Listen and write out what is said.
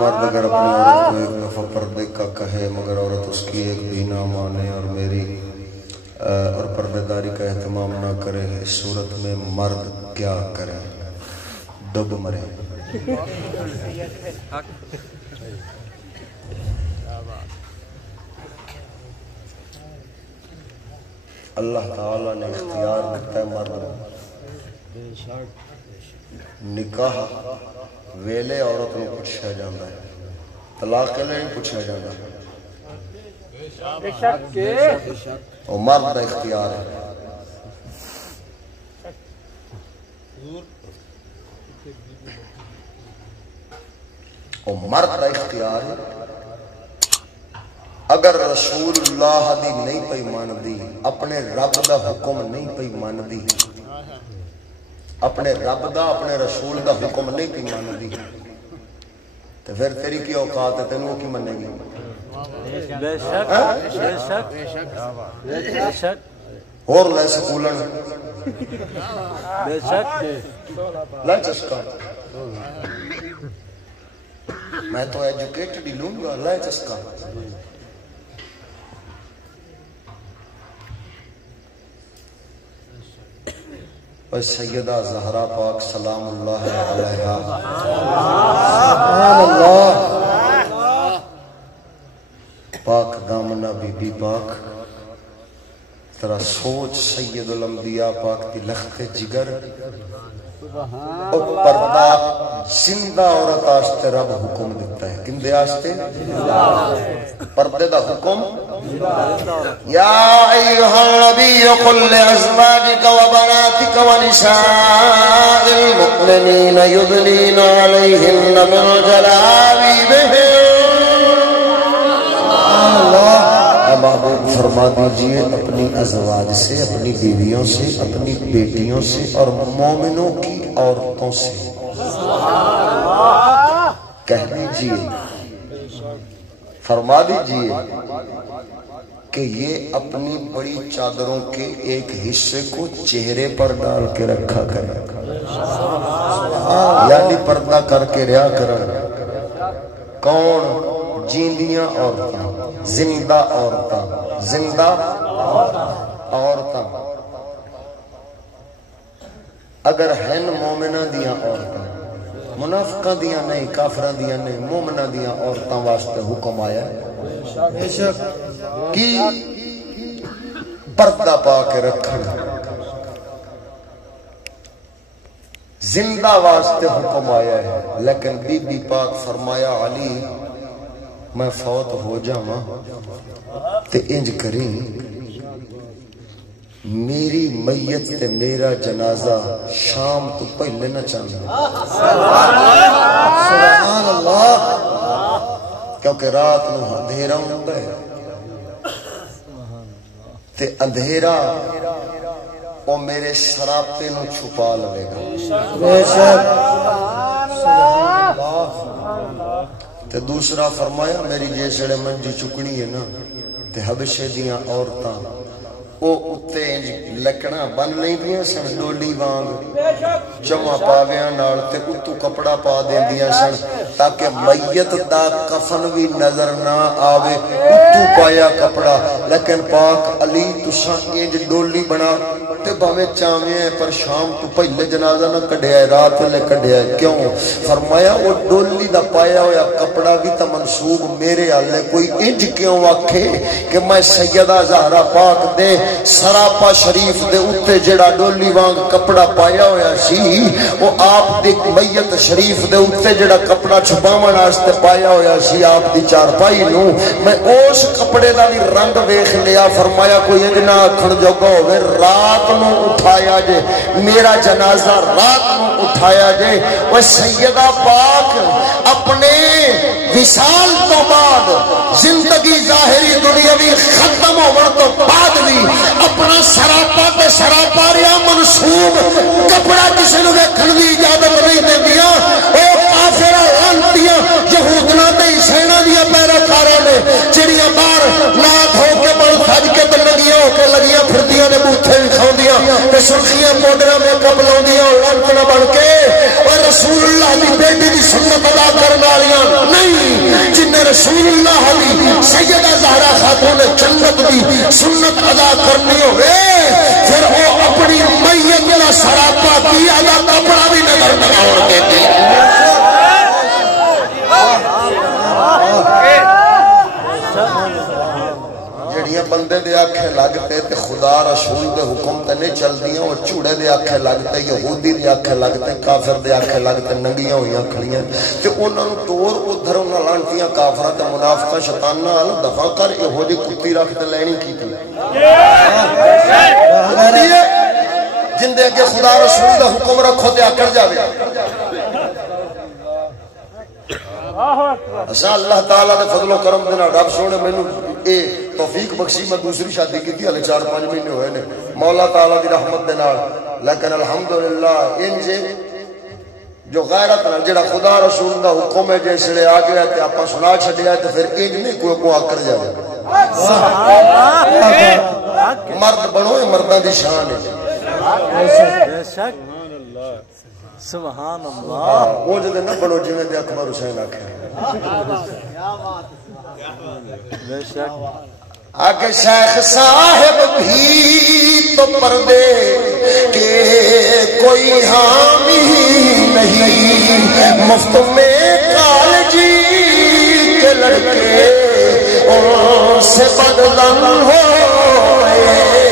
مرد اگر اپنی عورت کو ایک دفعہ پردے کا کہے مگر عورت اس کی ایک بھی نہ مانے اور میری اور پردے داری کا اہتمام نہ کرے، اس صورت میں مرد کیا کرے؟ ڈب مرے۔ اللہ تعالیٰ نے اختیار دیتا ہے مرد نکاح ویلے عورت نو پوچھا جاتا ہے، طلاق کے لیے نہیں پوچھا جاتا، وہ مرد کا اختیار ہے۔ وہ مرد کا اختیار ہے۔ اگر رسول اللہ دی نہیں پئی ماندی، اپنے رب دا حکم نہیں پئی ماندی، اپنے رب دا اپنے رسول دا حکم نہیں پئی ماندی، تو پھر تیری کی اوقات ہے؟ تینوں کی منے گی؟ بے شک بے شک بے شک اور لے سکولن بے شک لے چسکا، میں تو ایجوکیٹڈ ہی لوں گا، لے چسکا۔ سیدہ زہرا پاک سلام اللہ علیہا، سبحان اللہ، پاک دامنہ بی بی پاک، ترا سوچ سید الانبیاء پاک دی لخت جگر، او پردہ زندہ عورت آستے رب حکم دیتا ہے، کن دے آستے؟ پردے دا حکم، یا ایہا النبی قل لازواجک و بناتک و نساء المؤمنین یدنین علیہن من جلابیبہن۔ محبوب فرما دیجئے اپنی ازواج سے، اپنی بیویوں سے، اپنی بیٹیوں سے اور مومنوں کی عورتوں سے کہہ دیجئے، فرما دیجئے کہ یہ اپنی بڑی چادروں کے ایک حصے کو چہرے پر ڈال کے رکھا کرے، یعنی پردہ کر کے رہا کرے۔ کون؟ جیندیاں عورتاں، زندہ عورتاں، زندہ عورتاں۔ اگر ہن مومنہ دیاں عورتاں، منافقہ دیاں نہیں، کافرہ دیاں نہیں، مومنہ دیاں عورتاں واسطے حکم آیا کہ پردہ پا کے رکھنا، زندہ واسطے حکم آیا ہے۔ لیکن بی بی پاک فرمایا علی میں فوت ہو جاواں تے انج کریں میری میت تے میرا جنازہ شام تو پہلے نہ چاہنا، سبحان اللہ، کیونکہ رات نو اندھیرا ہوتا ہے تے اندھیرا وہ میرے سراپے نو چھپا لے گا، بے شک سبحان اللہ۔ تے دوسرا فرمایا میری جیسے منجی چکنی ہے نا تے حبشے دیاں عورتاں او اتے لکڑا بن نہیں دیاں سن ڈولی وانگ جمع پاویاں نال تے اتو کپڑا پا دیں دیاں سن تاکہ میت دا کفن بھی نظر نہ آوے، اتو پایا کپڑا۔ لیکن پاک علی تساں انج ڈولی بنا تے باویں چاویں پر شام تو پہلے جنازہ نہ کڈیا ہے، رات لے کڈیا ہے، کیوں؟ فرمایا وہ ڈولی دا پایا ہویا کپڑا بھی تا منسوب میرے آلے، کوئی انج کیوں آکھے کہ میں سیدہ زہرا پاک دے سراپا شریف دے اتے جڑا ڈولی وانگ کپڑا پایا ہویا سی وہ آپ دی میت شریف دے اتے جڑا کپڑا چھپاون واسطے پایا ہویا سی آپ دی چارپائی نو، میں اس کپڑے دا بھی رنگ ویکھ لیا۔ فرمایا کوئی انج نہ آکھن جوگا ہوے رات نو اٹھایا جے، میرا جنازہ رات نو اٹھایا جے۔ وہ سیدہ پاک اپنے وصال تو بعد زندگی ظاہری دنیاوی ختم ہونے تو بعد بھی اپنا سراپا تے سراپا رہا منسوب کپڑا کسی نو ویکھن دی اجازت نہیں دیندیاں۔ او کافر لعنتیاں یہودیاں تے عیسائیاں دیاں پیروکاراں نے جڑیاں باہر نات ہو کے بڑھ سج کے تے لگیاں ہو کے لگیاں پھردیاں نے بوتھے وکھاؤندیاں تے سرخیاں پاؤڈراں میک اپ لاؤندیاں لعنتیاں بن کے اور رسول اللہ دی بیٹی رسول اللہ دی سیدہ زہرا خاتون جنت دی سنت ادا کرنی ہوئے پھر وہ اپنی میت کا سراپا کی ادا کپڑا بھی نظر نہ آن دیتی جڑیاں بندے دے آنکھیں لگتے تے خدا رسول دے حکم تے نہیں چل دیاں وہ چوڑے دے آنکھیں لگتے یہودی دے آنکھیں لگتے کافر دے آنکھیں لگتے ننگیاں ہوئیاں کھڑیاں تے انہاں نوں ٹور ادھر انہاں لانتیاں کافراں تے منافقاں شیطاناں ال دفع کر یہو جی کتی رکھ تے لینی کیتی جن دے اگے خدا رسول دا حکم رکھو تے آکڑ جاوے اچھا اللہ تعالیٰ دے فضل و کرم دے نال رب سونے مینوں اے توفیق بخشی میں دوسری شادی کی تھی ہلے 4-5 مہینے ہوئے نے مولا تعالیٰ دی رحمت دے نال لیکن الحمدللہ انجے جو غیرت نال جڑا خدا رسول دا حکم ہے جسے آ گیا تے آپاں سنا چھڈیا تے پھر انج نہیں کوئی کو آکر جائے مرد بنو یہ مرداں دی شان ہے بے شک سبحان اللہ وہ جدے نہ بنو جویں دے اکبر حسین آکھے بے شک آگے شیخ صاحب بھی تو پردے کے کوئی حامی نہیں مفت میں کالجی کے لڑکے ان سے بدلن ہوئے